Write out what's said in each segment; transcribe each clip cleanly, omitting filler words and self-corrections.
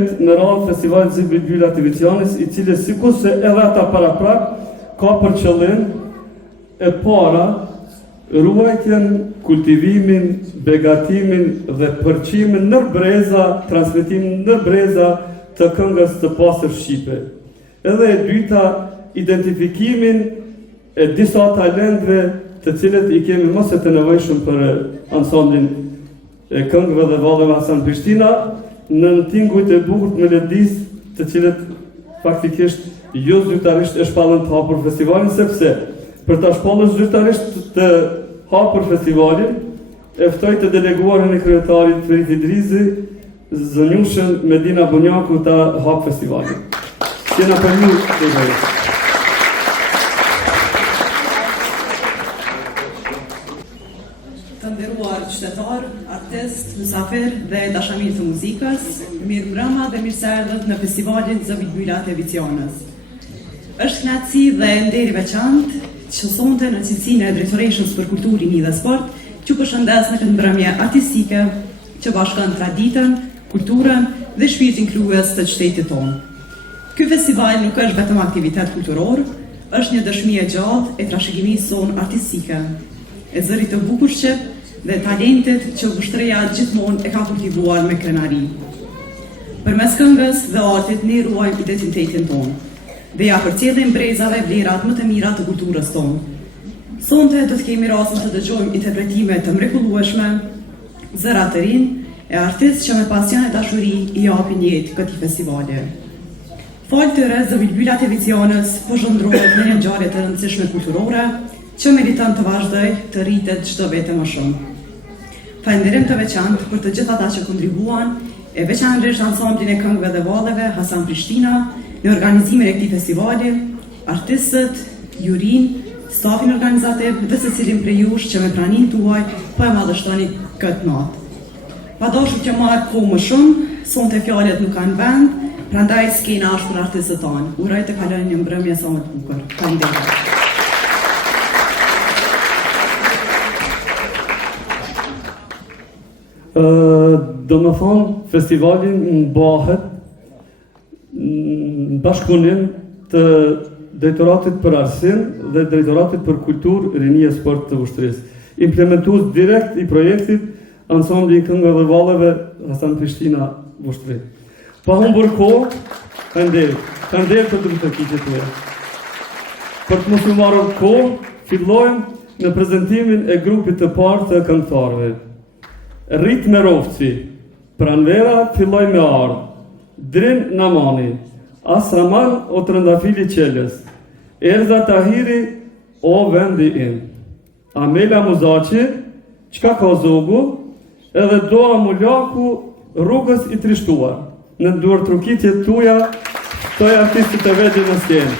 vit në radhë Festivali Zi Bilbylat e Vicianës, i cili sikurse edhe ata paraprak ka për qëllim e para ruajtjen, kultivimin, begatimin dhe përqimin nër breza, transmetimin nër breza të këngës të pastër shqipe. Edhe e dyta, identifikimin e disa talentëve të cilët i kemi mos e të nevojshëm për ansamblin e këngëve dhe vallëve Hasan Prishtina, në tingujt e bukur të melodis, të cilët faktikisht jo zyrtarisht e shpallën të hapur festivalin, sepse për ta shpallur zyrtarisht të hapur festivalin, e ftoj të deleguarën e kryetarit Ferit Idrizi, zënjushën Medina Bunjaku të hap festivalin. Kena për ju të gjërë. Të nderuar qytetar, artist, mysafir dhe dashamir të muzikës, mirë mbrëma dhe mirë se erdhët në festivalin Zi Bilbylat e Vicianës. Është kënaqësi dhe nder i veçantë që sonte në cilësinë e drejtoreshës për kulturën dhe sport, që përshëndes në këtë mbrëmje artistike që bashkon traditën, kulturën dhe shpirtin kryes të qytetit tonë. Ky festival nuk është vetëm aktivitet kulturor, është një dëshmi e gjatë e trashëgimisë sonë artistike, e zërit të bukur shqip dhe talentet që Vushtreja gjithmonë e ka kultivuar me krenari. Përmes këngës dhe artit ne ruajmë identitetin tonë dhe ja përcjellim brezave vlerat më të mira të kulturës tonë. Sonte do të kemi rastin të dëgjojmë interpretime të mrekullueshme, zëra të rinj e artistë që me pasion e dashuri i japin jetë këtij festivali. Falë tyre, Zi Bilbylat e Vicianës po zhëndrohet në një ngjarje të rëndësishme kulturore që meriton të vazhdoj të rritet çdo vete më shumë. Falënderim të veçantë për të gjithë ata që kontribuan, e veçanërisht ansamblin e këngëve dhe vallëve Hasan Prishtina në organizimin e këtij festivali, artistët, jurin, stafin organizativ dhe secilin prej jush që me praninë tuaj po e madhështoni këtë natë. Padoshur që marrë kohë më shumë, sonte fjalët nuk kanë vend, prandaj skena është për artistët tanë. Uroj të kalojnë një mbrëmje sa më të bukur. Faleminderit. Do më thonë, festivalin mbahet në bashkëpunim të Drejtoratit për Arsim dhe Drejtoratit për Kulturë, Rini e Sport të Vushtrisë. Implementues direkt i projektit ansambli i këngëve dhe vallëve Hasan Prishtina Vushtri. Pa humbur kohë, faleminderit për drejtëkitë tuaja. Për të mos u marrur kohë, fillojmë në prezantimin e grupit të parë të këngëtarëve. Rrit Merovci, Pranvera filloj me ardhë, Drin Namani, Asraman o Trëndafili Qeles, Erza Tahiri o vendi im, Amela Muzaci, Qka ka zogu, edhe Doa Muljaku rrugës i trishtuar. Në nduar trukitjet tuja, toj artistit e vegjë në skenë.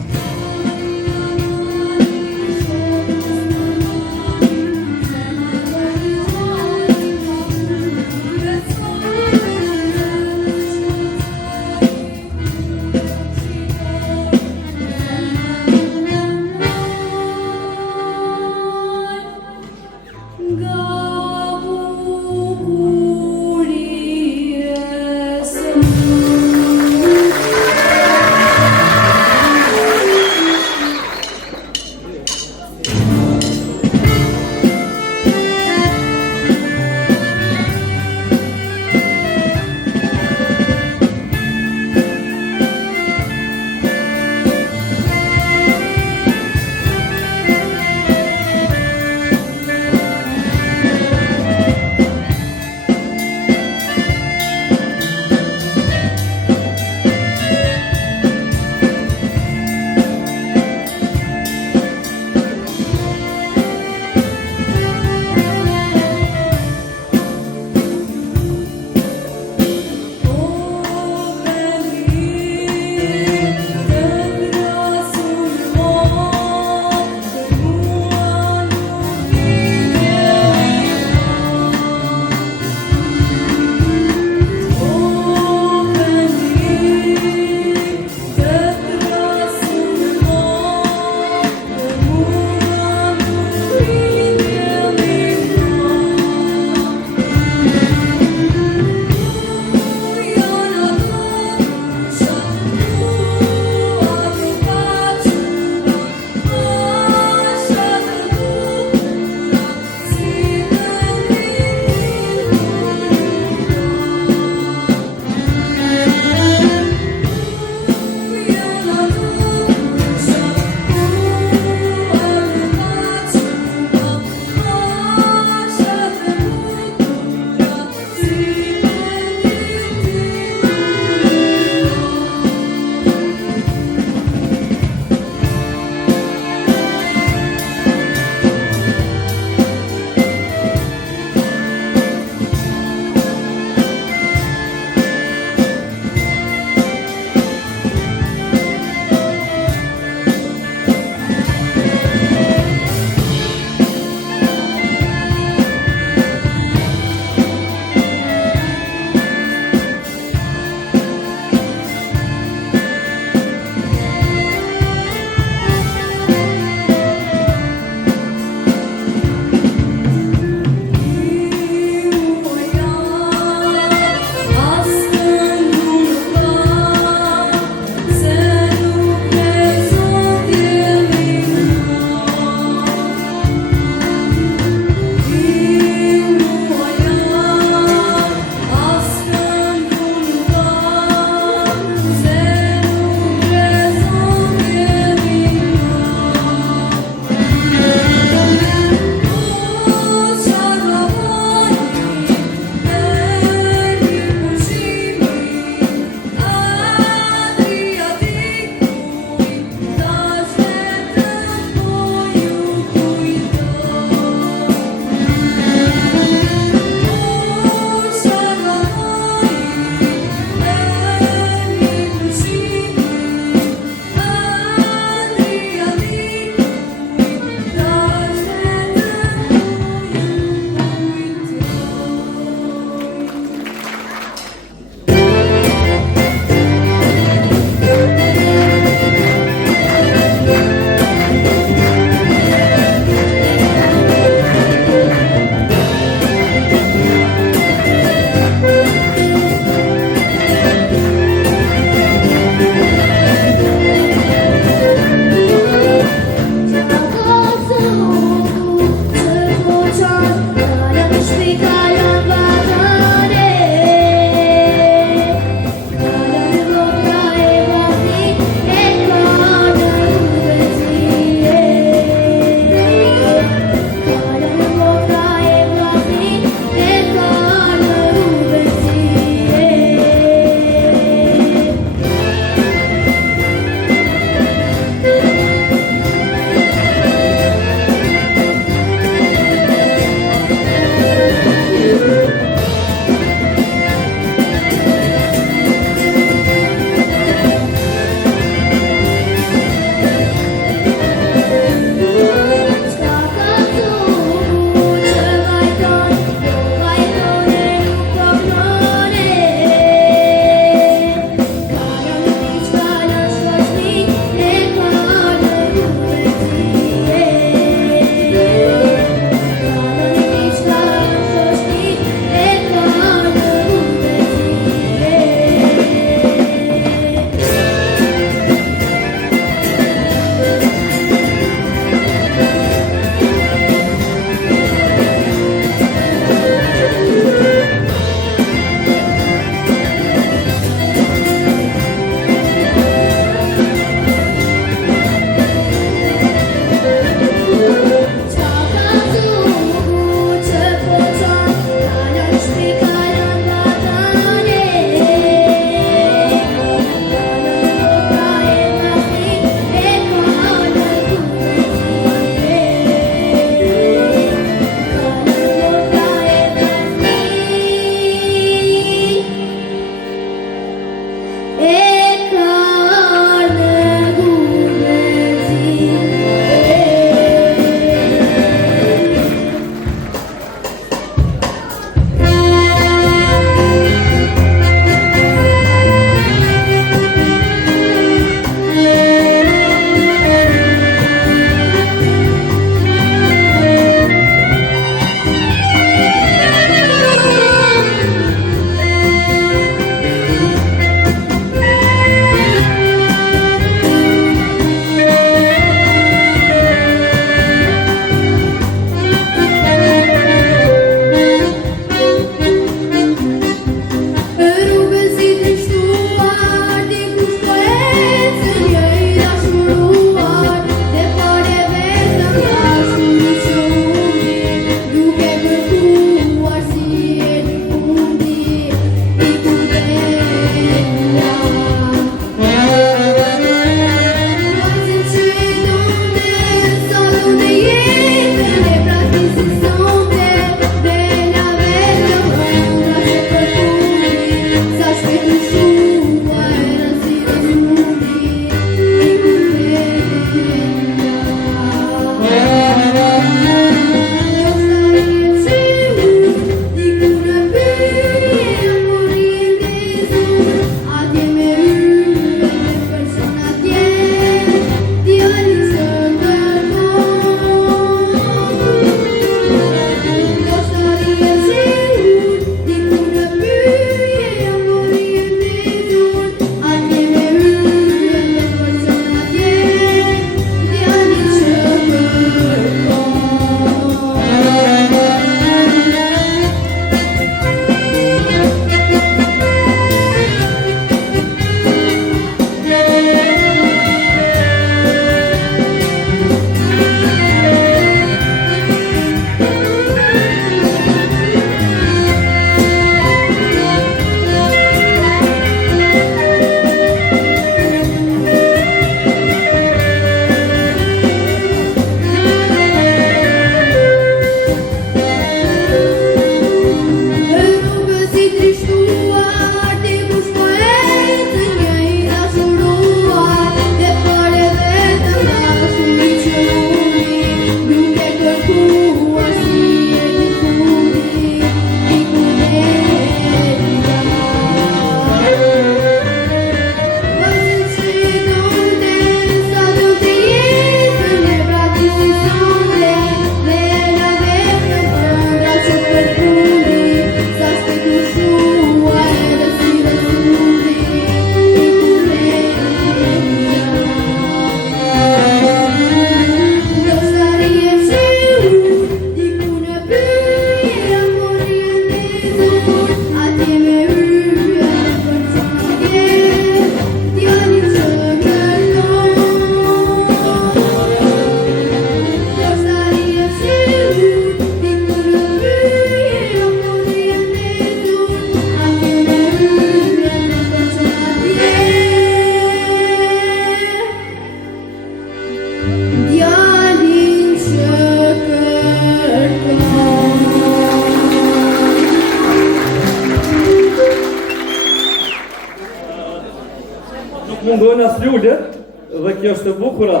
mungojnë as lullet, dhe kjo është e bukura,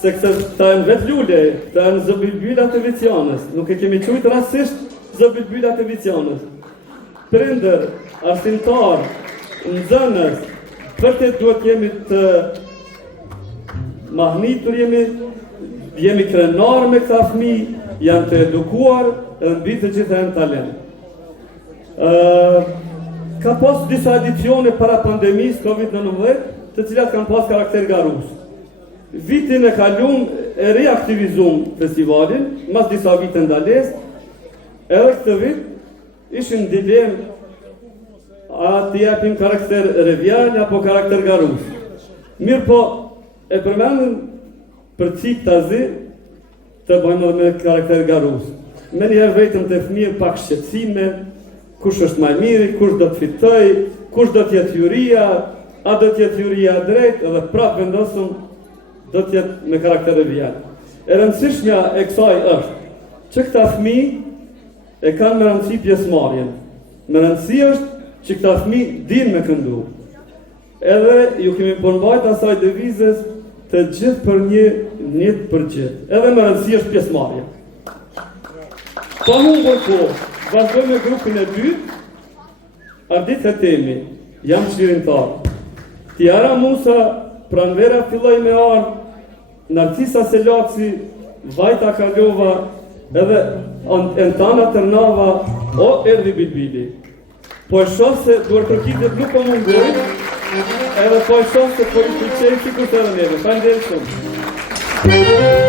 se këta e në vetë lulle, këta e në zëbilbylat e Vicianës, nuk e kemi qujtë rasisht zëbilbylat e Vicianës. Prindër, arsimtar, nxënës, për të duhet jemi të mahnitur, jemi krenar me këta fëmijë, janë të edukuar dhe mbi të gjitha janë talent. Ka pas disa edicione para pandemisë COVID-19, të cilat kanë pas karakter garus. Vitin e kalum e reaktivizum festivalin, mas disa vite ndales, edhe këtë vit ishin dilem a të japim karakter revjal apo karakter garus. Mirë po, e përmenin për cik të zi të bëjmë me karakter garus. Me njerë vetëm të fëmijë pak shqetsime, kush është maj miri, kush do të fitoj, kush do të jetë juria, a do të jetë juria drejt, edhe prapë vendosëm do të jetë me karakter revjal. E rëndësishmja e kësaj është që këta fëmijë e kanë me rëndësi pjesëmarrjen. Me rëndësi është që këta fëmijë dinë me këndu. Edhe ju kemi përmbajt asaj devizës të gjithë për një për gjithë. Edhe me rëndësi është pjesëmarrja. Pa humbur kohë, vazhdojmë me grupin e dytë, Ardit Hetemi, jam çlirimtar. Tiara Musa, Pranvera filloi me arë, Narcisa Selaci, Vajta Kalova, edhe Entana Tërnava, o erdhi Bilbili. Po e shoh se duart kërkitet nuk o mungojnë, edhe po e shoh se po i pëlqej sikur të neve. Faleminderit shumë.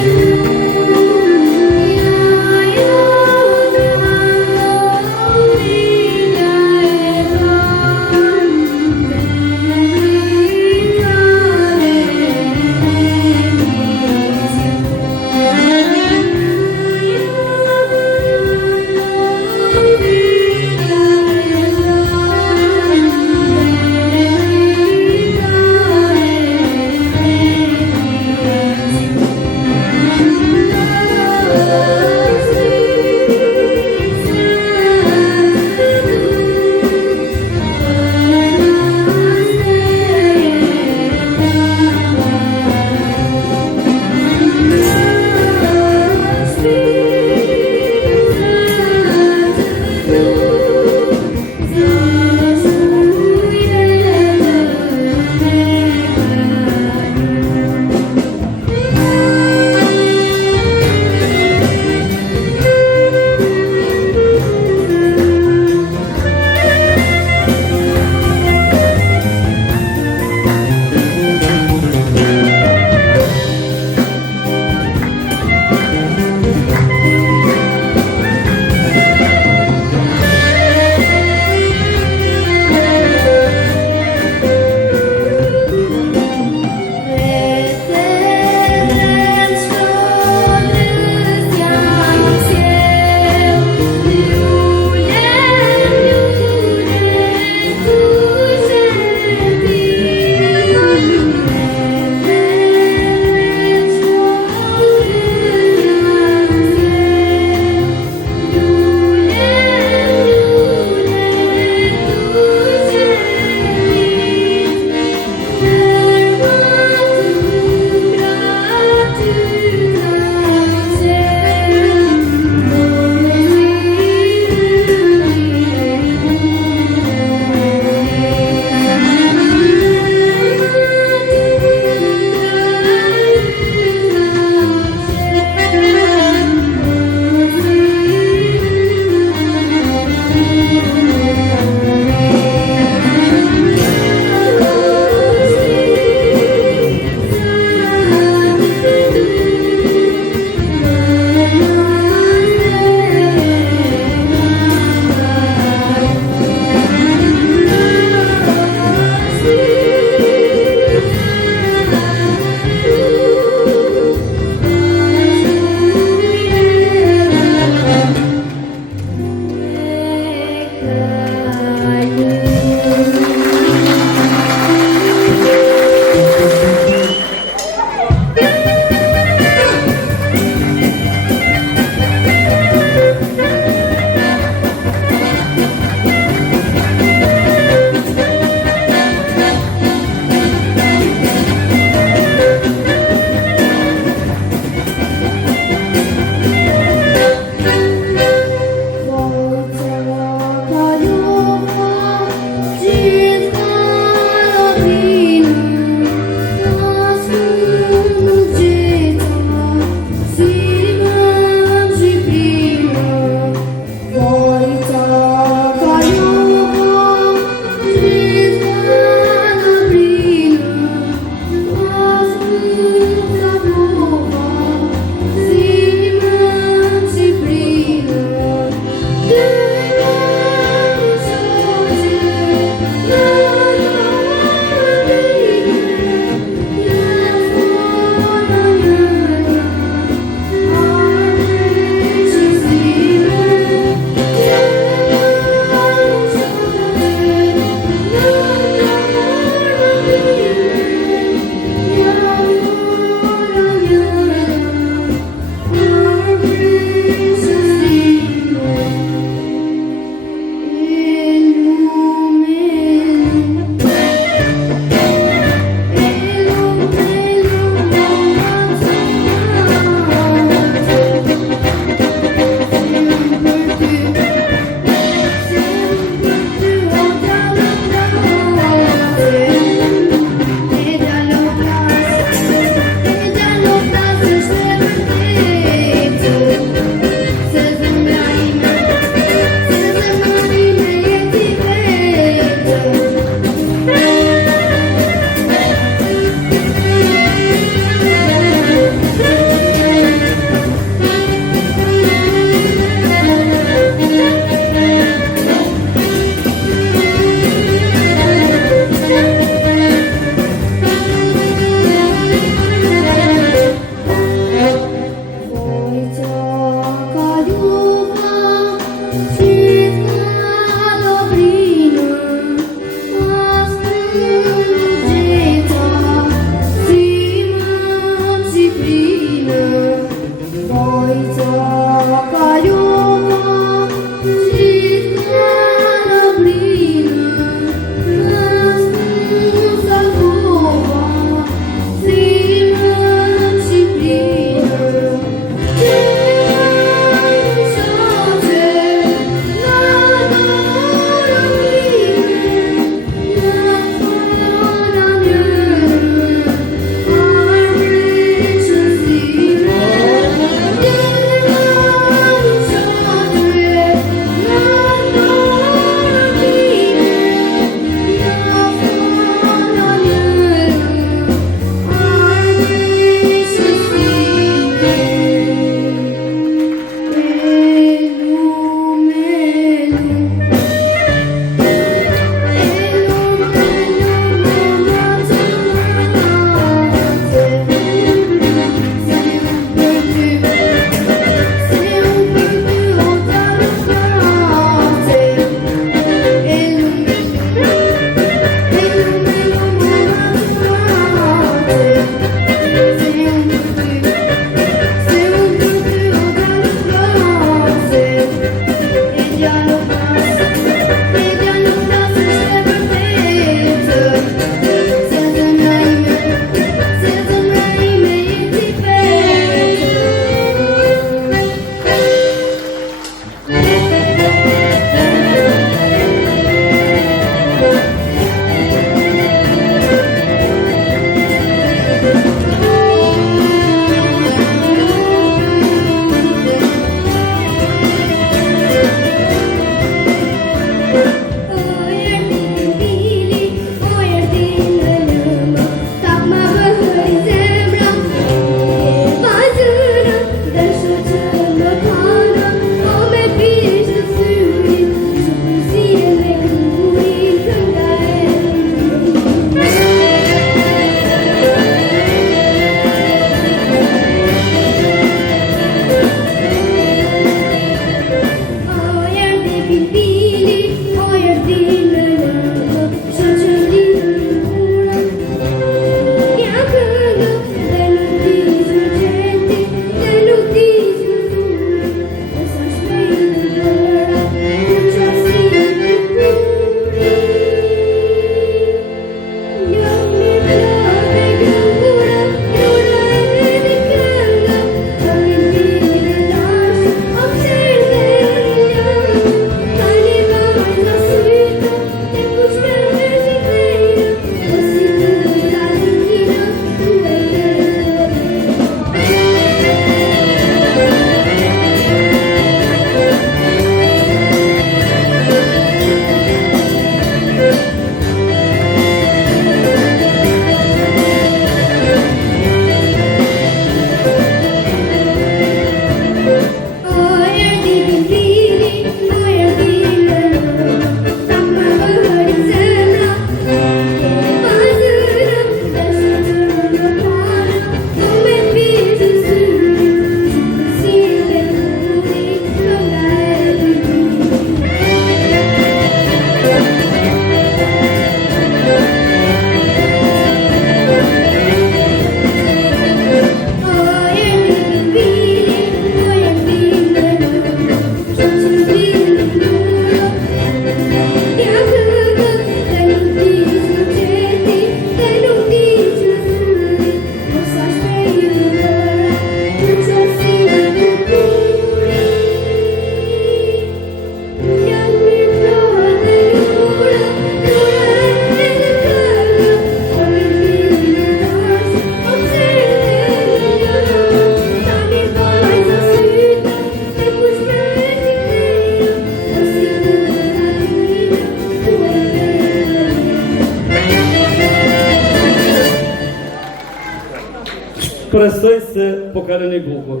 Shpresoj se po kaleni bukur.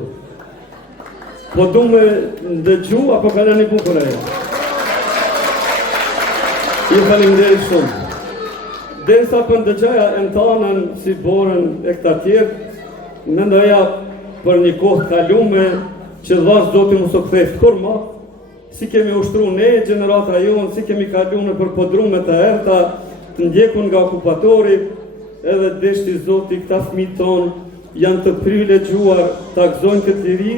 Po du me ndëgju apo kaleni bukur e? Ju faleminderit shumë. Derisa për ndëgjaja e në tanën si borën e këta tjerë, mendoja për një kohë kalume që dhash do t'i mos o ktheft kur ma, si kemi ushtru ne, gjenerata jonë, si kemi kalu në për podrume të erta, të ndjekun nga okupatori, edhe deshti Zoti këta fëmijë tonë janë të privilegjuar të gëzojnë këtë liri,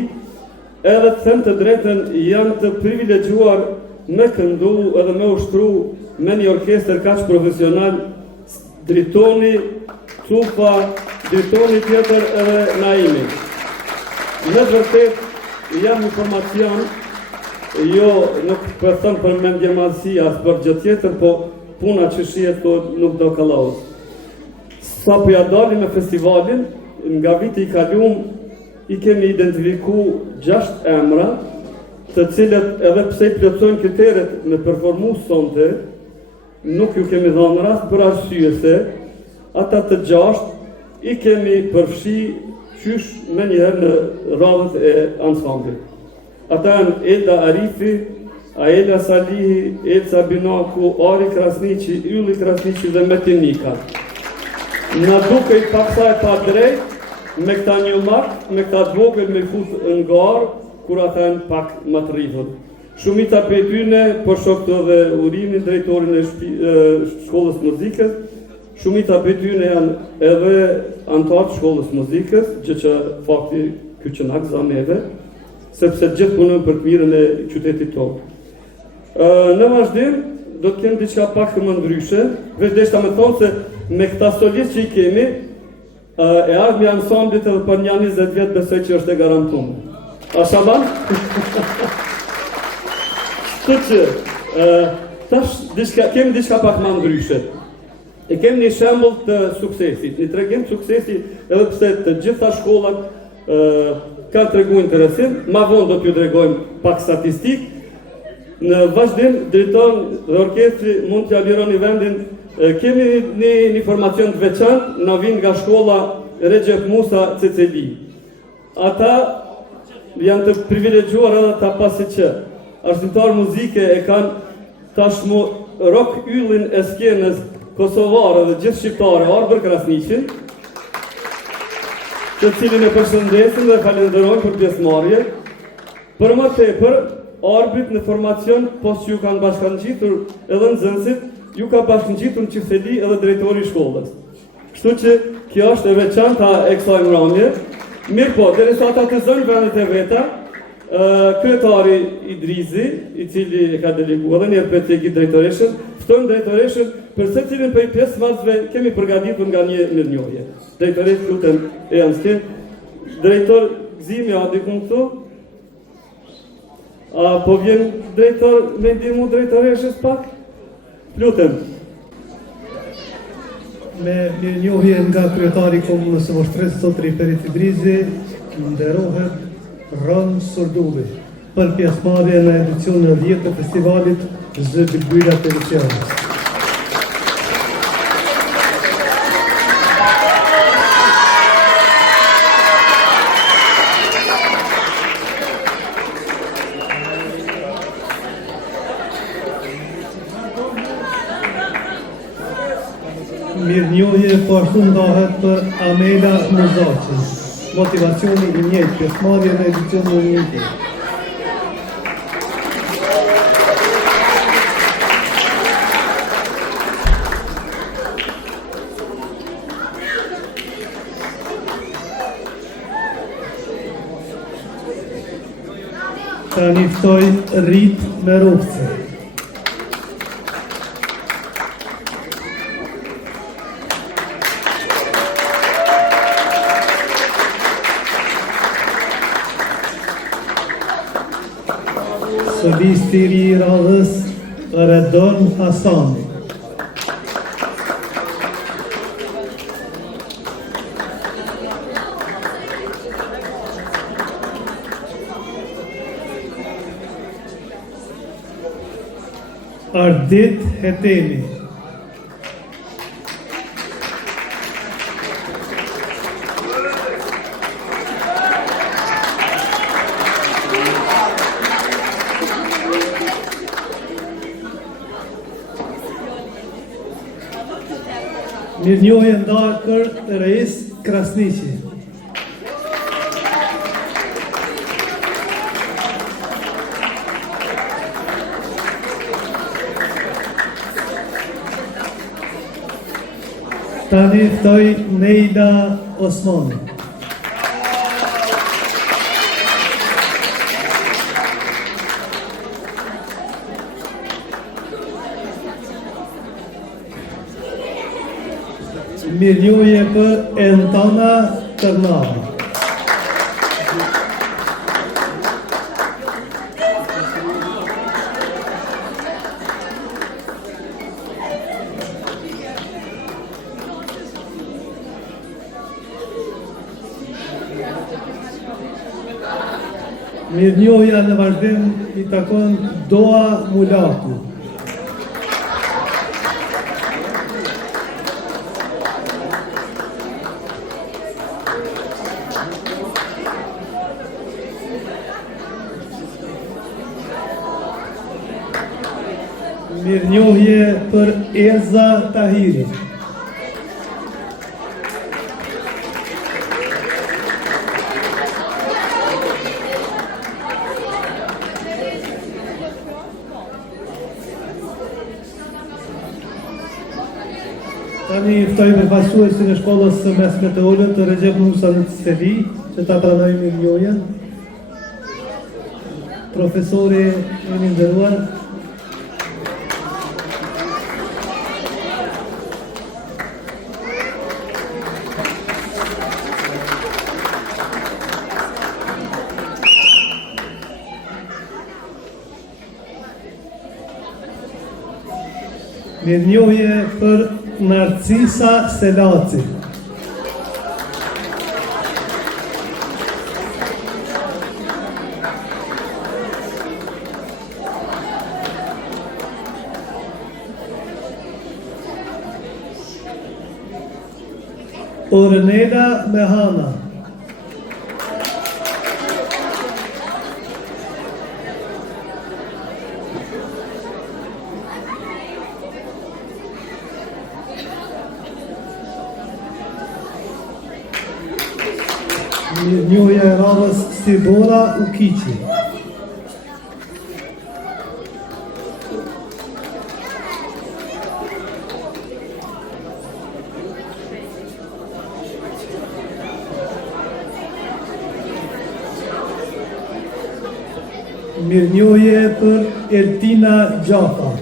edhe të them të drejtën janë të privilegjuar me këndu edhe me ushtru me një orkestër kaq profesional, Dritoni, Cufa, Dritoni tjetër edhe Naimi. Në të vërtet, jam informacion, jo nuk përthëm për mendje madhësi as për gjë tjetër, po puna që shihet po nuk do kallaos. Sa po ja dalim me festivalin, nga viti i kalum, i kemi identifiku 6 emra, të cilët edhe pse i plotësojnë kriteret me performu sonte, nuk ju kemi dhënë rast për arsye se ata të 6 i kemi përfshi qysh me njëherë në radhët e ansamblit. Ata janë Elda Arifi, Aela Salihi, Elsa Binaku, Ari Krasniqi, Ylli Krasniqi dhe Metin Nika. Na duke i paksa e pa drejt, me këta një mark, me këta dvogël me fut në garë, kur ata janë pak më të rritur. Shumita për tyne, për shok të dhe urimin, drejtorin e shkollës muzikës, shumita për tyne janë edhe antarë shkollës muzikës, gjë që fakti kjo që nakë zaneve, sepse gjithë punën për të mirën e qytetit tonë. Në vazhdim, do të kemë diçka pak të më ndryshe, veç deshta me thonë se me këta solist që i kemi, e ardhmi ansamblit edhe për një 20 vjetë besoj që është e garantumë. A shaban? Shtu që, tash kemi diçka pak më ndryshe. E kemi një shembull të suksesit, një tregim suksesi edhe pse të gjitha shkollat kanë tregu interesim, ma vonë do t'ju tregojmë pak statistik. Në vazhdim, drejton dhe orkestri mund t'ja lironi vendin, kemi një informacion të veçantë, na vjen nga shkolla Recep Musa Ceceli. Ata janë të privilegjuar edhe ta pasi që arsimtar muzike e kanë tashmë rock yllin e skenës kosovare dhe gjithë shqiptare Arbër Krasniqin, të cilin e përshëndesim dhe falenderojmë për pjesëmarrje. Për më tepër, Arbrit në formacion, pos që ju kanë bashkangjitur edhe nxënësit, ju ka bashkangjitur në Qifseli edhe drejtori i shkollës. Kështu që kjo është e veçanta e kësaj mramje. Mirë po, derisa ata të zënë vendet e veta, kryetari Idrizi, i cili e ka deleguar edhe një herë për drejtoreshën, ftojmë drejtoreshën për secilin prej pjesëmarrësve kemi përgatitur nga një mirënjohje. Drejtoresh, lutem e anstin. Drejtor Gzimi, a dikun këtu? A po vjen drejtor me ndihmu drejtoreshës pak? Lutem. Me mirënjohje nga kryetari i komunës së Voshtresë, sot Riferit Idrizi, nderohet Ron Surdulli për pjesëmarrje në edicionin e 10 të festivalit Zë Bylbyra të Vicianës. Mirënjohje po ashtu ndahet për Amela Muzaçin. Motivacioni i njëjtë, pjesëmarrje në edicionin e 1. Tani ftoj Rit Merovce. Solisti i ri i radhës Redon Hasani. Ardit Hetemi. Mirënjohje ndarë për Rais Krasniqi. Tani ftoj Nejda Osmani. Mirënjohje për Entana Tërnava. Mirënjohja në vazhdim I takon Doa Mulaku. Mirënjohje për Elza Tahiri. Tani ftoj përfaqësuesin e shkollës së mesme të Olët të Recep Musa në Steli, që ta pranojë mirënjohjen. Profesori i nderuar, mirënjohje për Narcisa Selaci. Orneda Mehana. Mirënjohje e radhës Sibora Ukiqi. Mirënjohje për Eltina Gjafa.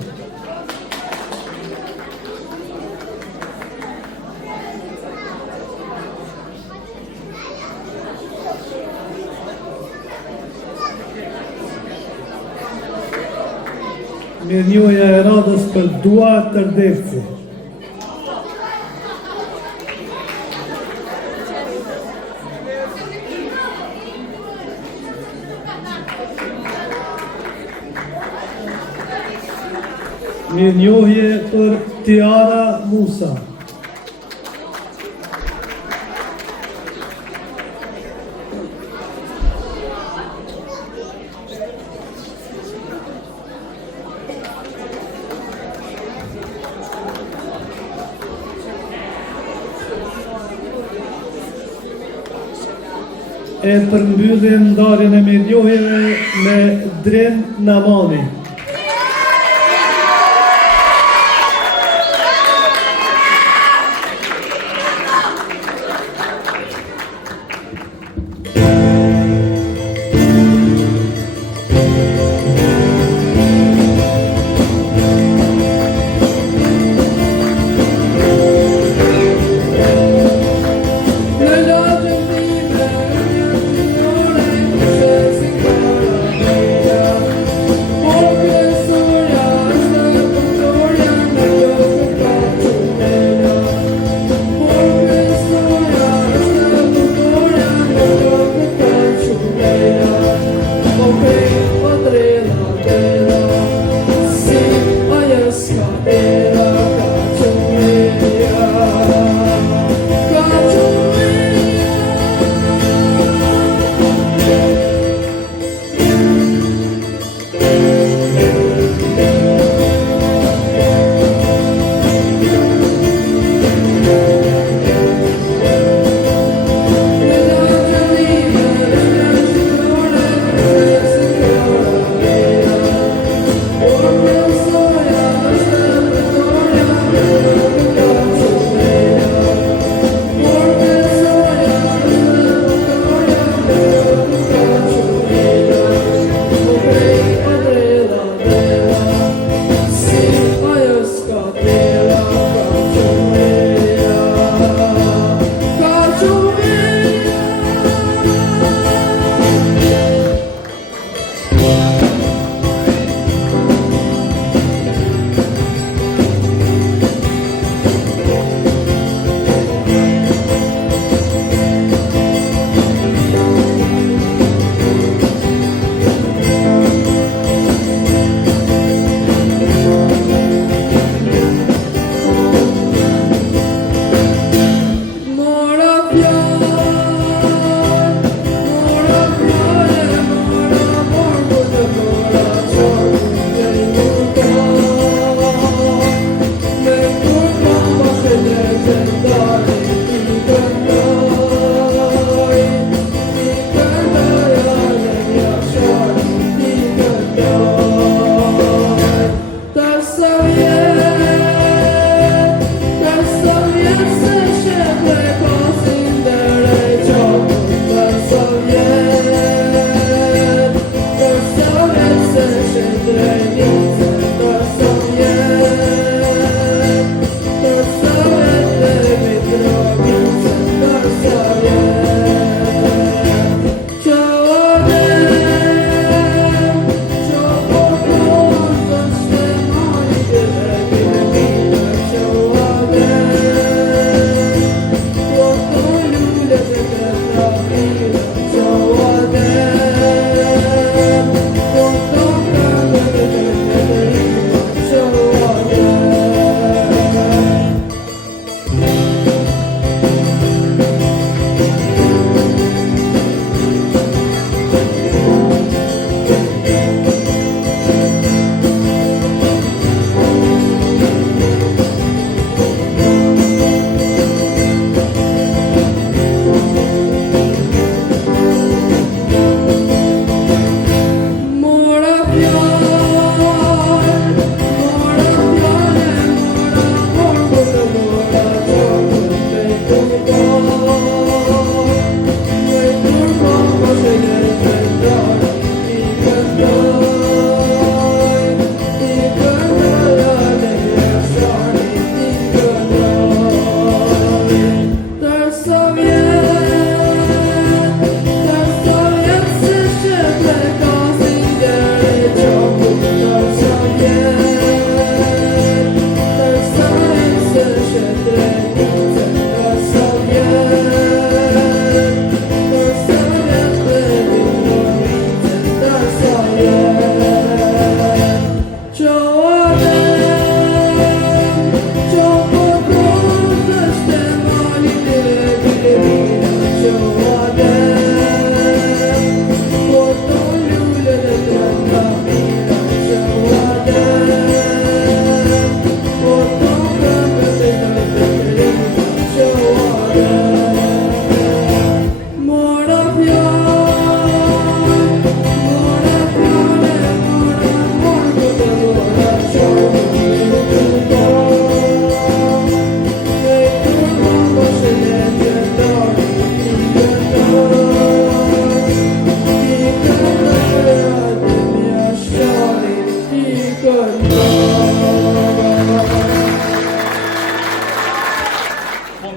Mirënjohja e radhës për Dua Tërdevci. Mirënjohje për Tiara Musa. E përmbyllim ndarjen e mirënjohjeve me Dren Namani. Oh,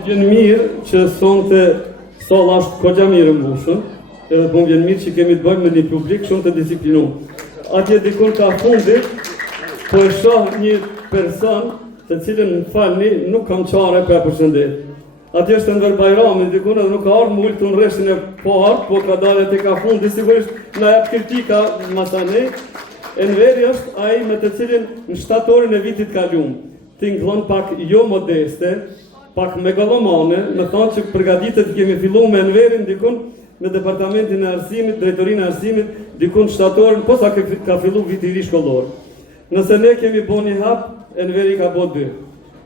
Vjen mirë që sonte salla është kogja mirë mbushur, edhe po vjen mirë që kemi të bëjmë me një publik shumë të disiplinuar. Atje dikur ka fundit, po e shoh një person të cilën më falni nuk kam çare për përshëndet. Atje është Enver Bajrami, dikur edhe nuk ka ardhur më ulë në rreshin e parë, po ka dalë te ka fundi, sigurisht na jap kritika masane. Enveri është ai me të cilin në shtatorin e vitit kaluar tingëllon pak jo modeste, pak megalomane, me thonë që përgatitet kemi fillu me Enverin dikun me departamentin e arsimit, drejtorinë e arsimit, dikun shtatorin, posa ka fillu viti i ri shkollor. Nëse ne kemi bo një hap, Enveri ka bo 2.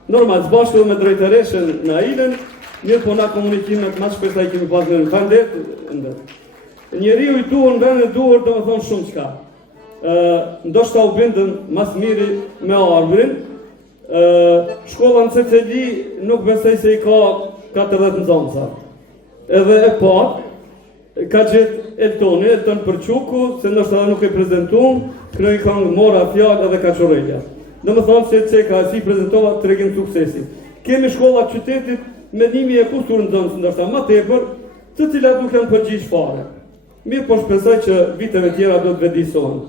Normal, zbashku me drejtëreshen në Ailen, mirë po na komunikimet ma shpestaj kemi pas në kandet. Njeriu i duhur në vend e duhur, do me thonë shumë qka. Ndoshta u bindën mas miri me arbrin, shkolla në Ceceli nuk besoj se i ka 40 nxënësa. Edhe e pak, ka gjetë Elton Përquku, se ndoshta nuk e prezentuam, kërë i kanë mora fjallë edhe ka qorelja. Dhe më thonë se ka si prezentova të regim suksesi. Kemi shkolla qytetit me 1000 e kusur nxënës, ndoshta ma tepër, të cilat nuk janë përgjigjë fare. Mirë po shpresoj që viteve tjera do të vedisohen.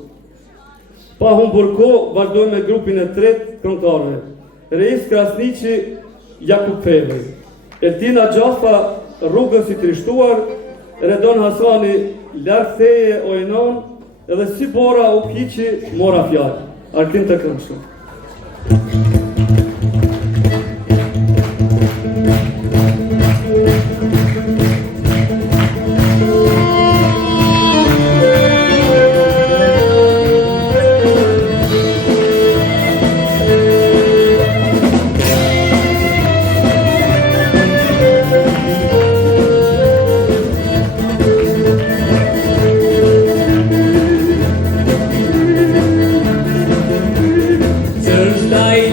Pa humbur kohë, vazhdojmë me grupin e tretë këngëtarëve. Reis Krasniqi, Jakub Fevri, Eltina Gjafa, Rrugës i Trishtuar, Redon Hasani, Lark Theje Ojnon, edhe si Bora Upkiqi, mora fjallë. Artim të këndshëm. Thursday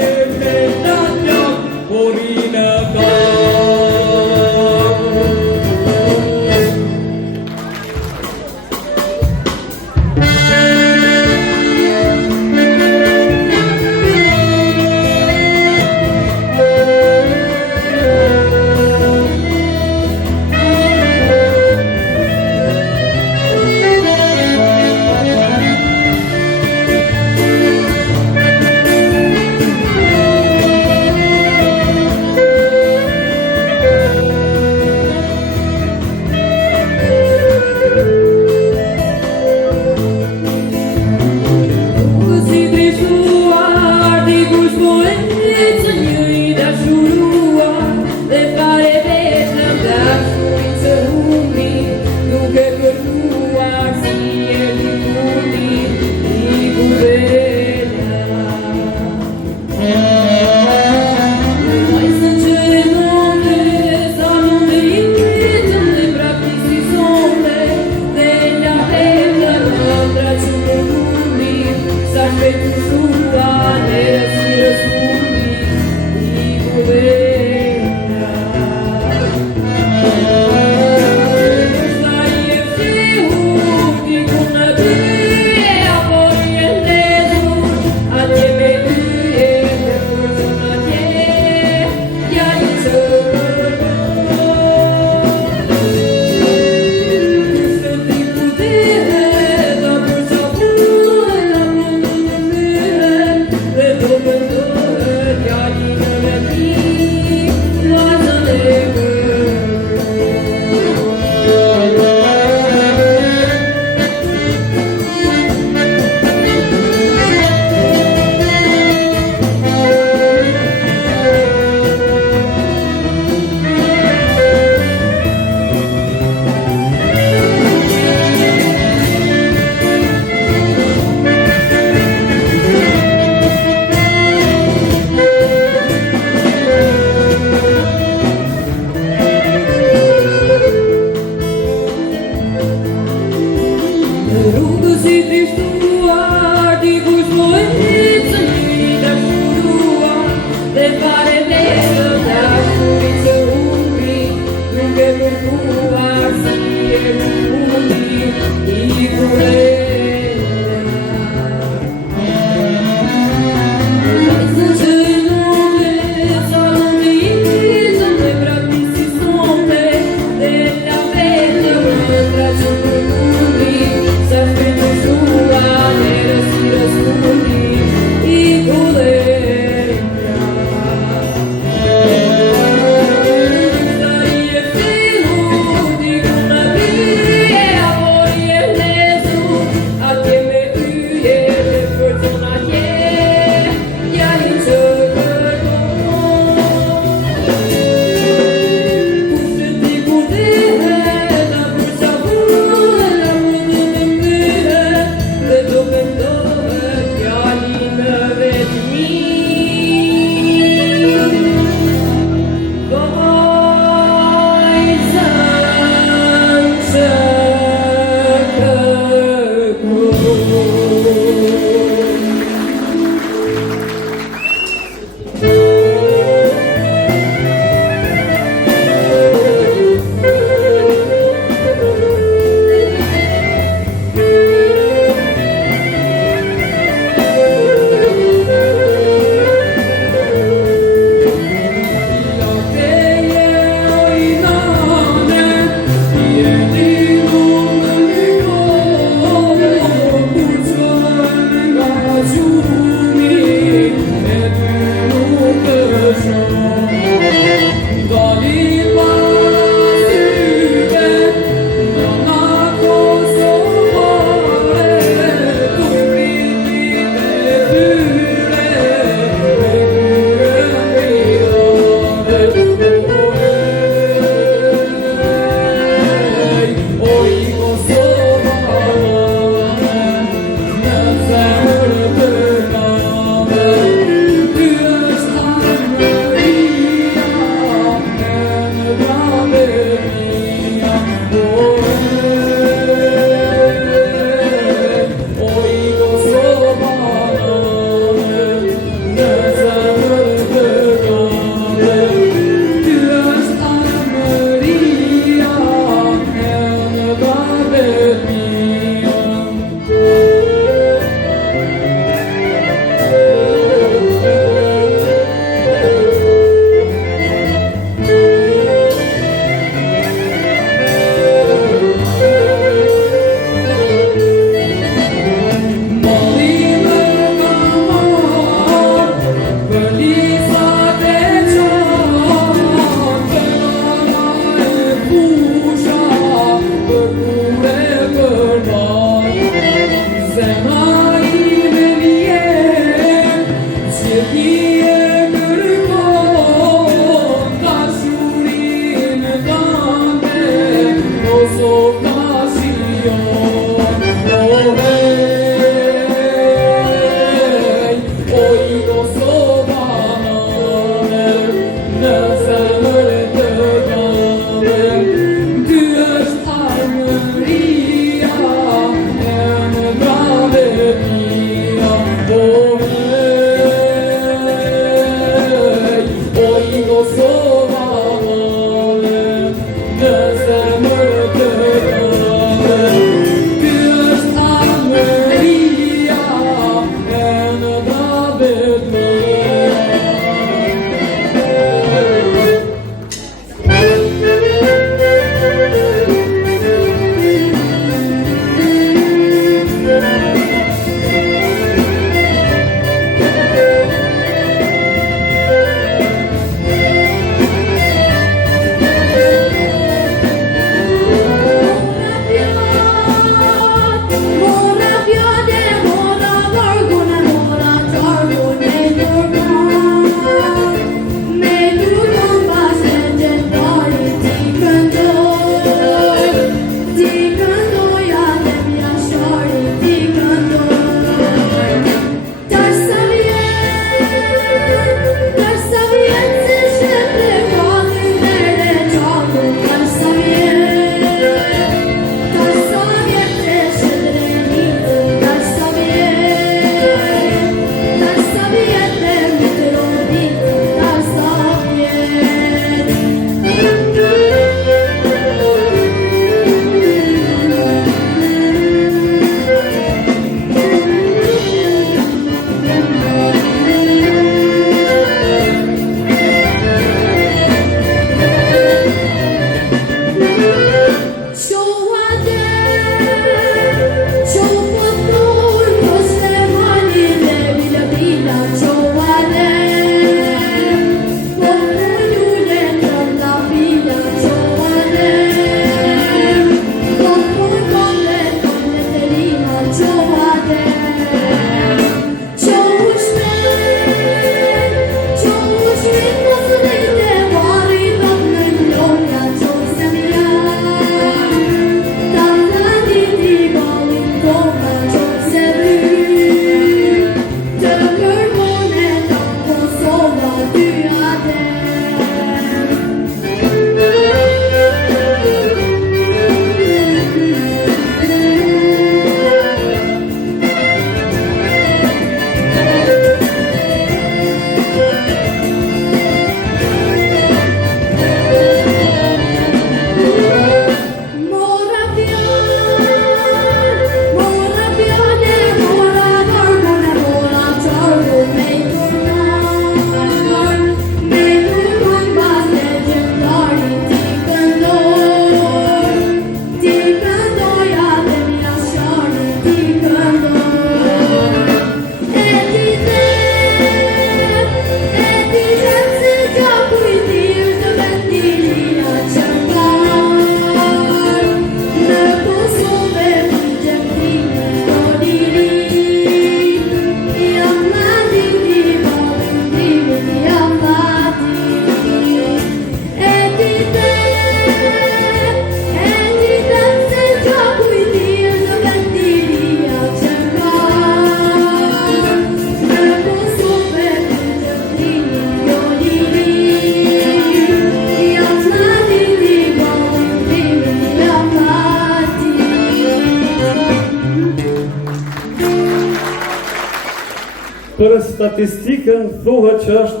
Për statistikën thuhet që është,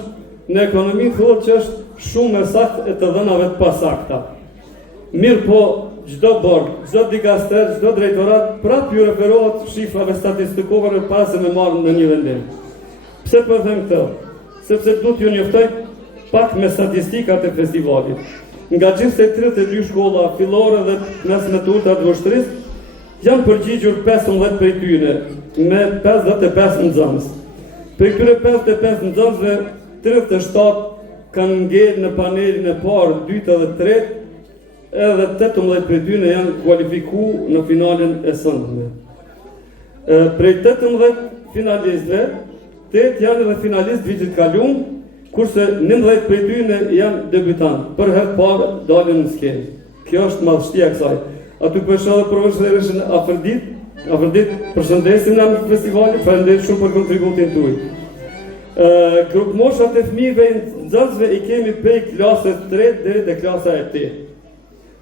në ekonomi thuhet që është shumë e saktë e të dhënave të pasakta. Mirë po, çdo bord, çdo dikaster, çdo drejtorat prapë ju referohet shifrave statistikore para se me marrë në një vendim. Pse po them këtë? Sepse duhet ju njoftoj pak me statistikat e festivalit. Nga gjithse 32 shkolla fillore dhe mesme të ulta të vështrisë, janë përgjigjur 15 prej tyre, me 55 nxënës. Për këtyre 55 nxënësve, 37 kanë ngel në panelin e parë, dytë dhe tretë, edhe 18 prej tyre janë kualifikuar në finalen e sëndme. Prej 18 finalistëve, 8 janë edhe finalistë vitit kaluar, kurse 19 prej tyre janë debutantë, për herë parë dalën në skenë. Kjo është madhështia e kësaj. Aty po shoh edhe profesoreshën Afërdit, përshëndesim në festivalin, falenderoj shumë për kontributin tuaj. Grup moshat e fëmijëve nxënësve i kemi prej klasës 3 deri te klasa e 8.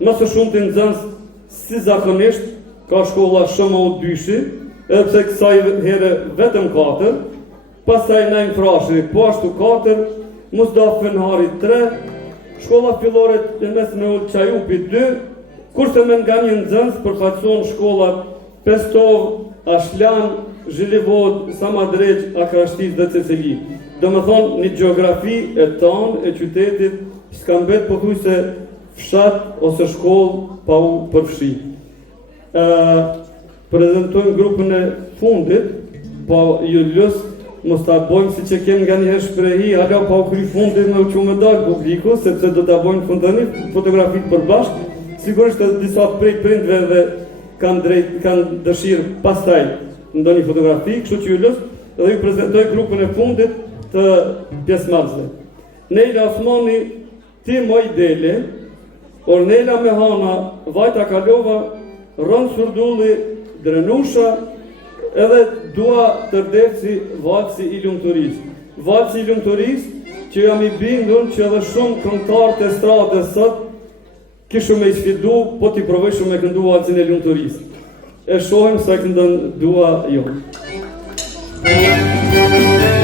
Më së shumti nxënës si zakonisht ka shkolla SHMU-2, edhe pse kësaj herë vetëm 4, pastaj Naim Frashi po ashtu 4, Muzdaf Fenhari 3, shkolla fillore e mesme Ul Çajupi 2, kurse me nga një nxënës përfaqëson shkollat Pestov, Ashlan, Zhilivod, Samadreq, Akrashtis dhe Cecili. Do më thonë një geografi e tonë, e qytetit, s'ka mbet pothuajse fshat ose shkollë pa u përfshi. Prezentojmë grupën e fundit, po ju lës mos ta bojmë si që kemë nga njëherë shprehi, hala pa u kry fundit me u që me dalë publiku, sepse do ta bojmë fundani fotografit përbashkë. Sigurisht edhe disa prej prindve dhe kanë dëshirë pastaj ndonjë fotografi, kështu që ju lës dhe ju prezentoj grupën e fundit të pjesëmarrësve. Nejla Osmani, Timoj Deli, Ornela Mehana, Vajta Kalova, Ron Surdulli, Drenusha, edhe Dua Tërdevci, Valci i Lumturis. Valci i Lumturis, që jam i bindur që edhe shumë këngëtarë të estradës sot kishëm me i sfidu, po t'i proveshëm me këndu Valcin e Lumturis. E shohim sa këndon Dua jonë. Aslan Ali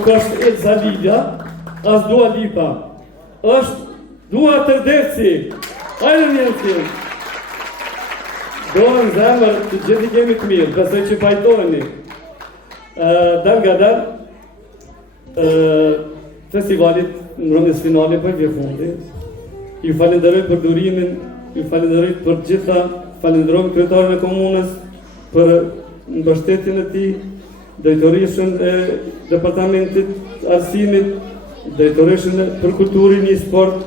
nuk është Elza Lilja, as Dua Lipa. Është Dua Tërdeci. Hajde njerëzim. Doën zemër të gjithë i kemi të mirë, besoj që pajtoheni. Dal nga dal, festivalit mbrëmjes finale për vje fundi. Ju falenderoj për durimin, ju falenderoj për gjitha, falenderoj kryetarën e komunës për mbështetjen e tij, drejtoreshën e departamentit arsimit, drejtoreshën për kulturën e sport,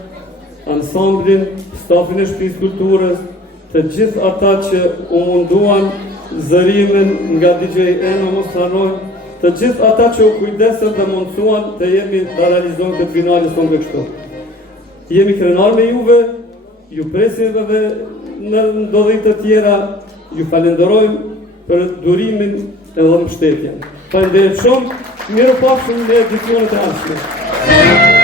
ansamblin, stafin e shtëpisë kulturës, të gjithë ata që u munduan zërimin nga DJ Eno mos harrojnë, të gjithë ata që u kujdesën dhe mundësuan të jemi të realizojmë këtë finale sonë kështu. Jemi krenar me juve, ju presim dhe në ndodhjet të tjera, ju falenderojmë për durimin edhe mbështetjen. Faleminderit shumë, mirupafshim në edicionet e ardhshme.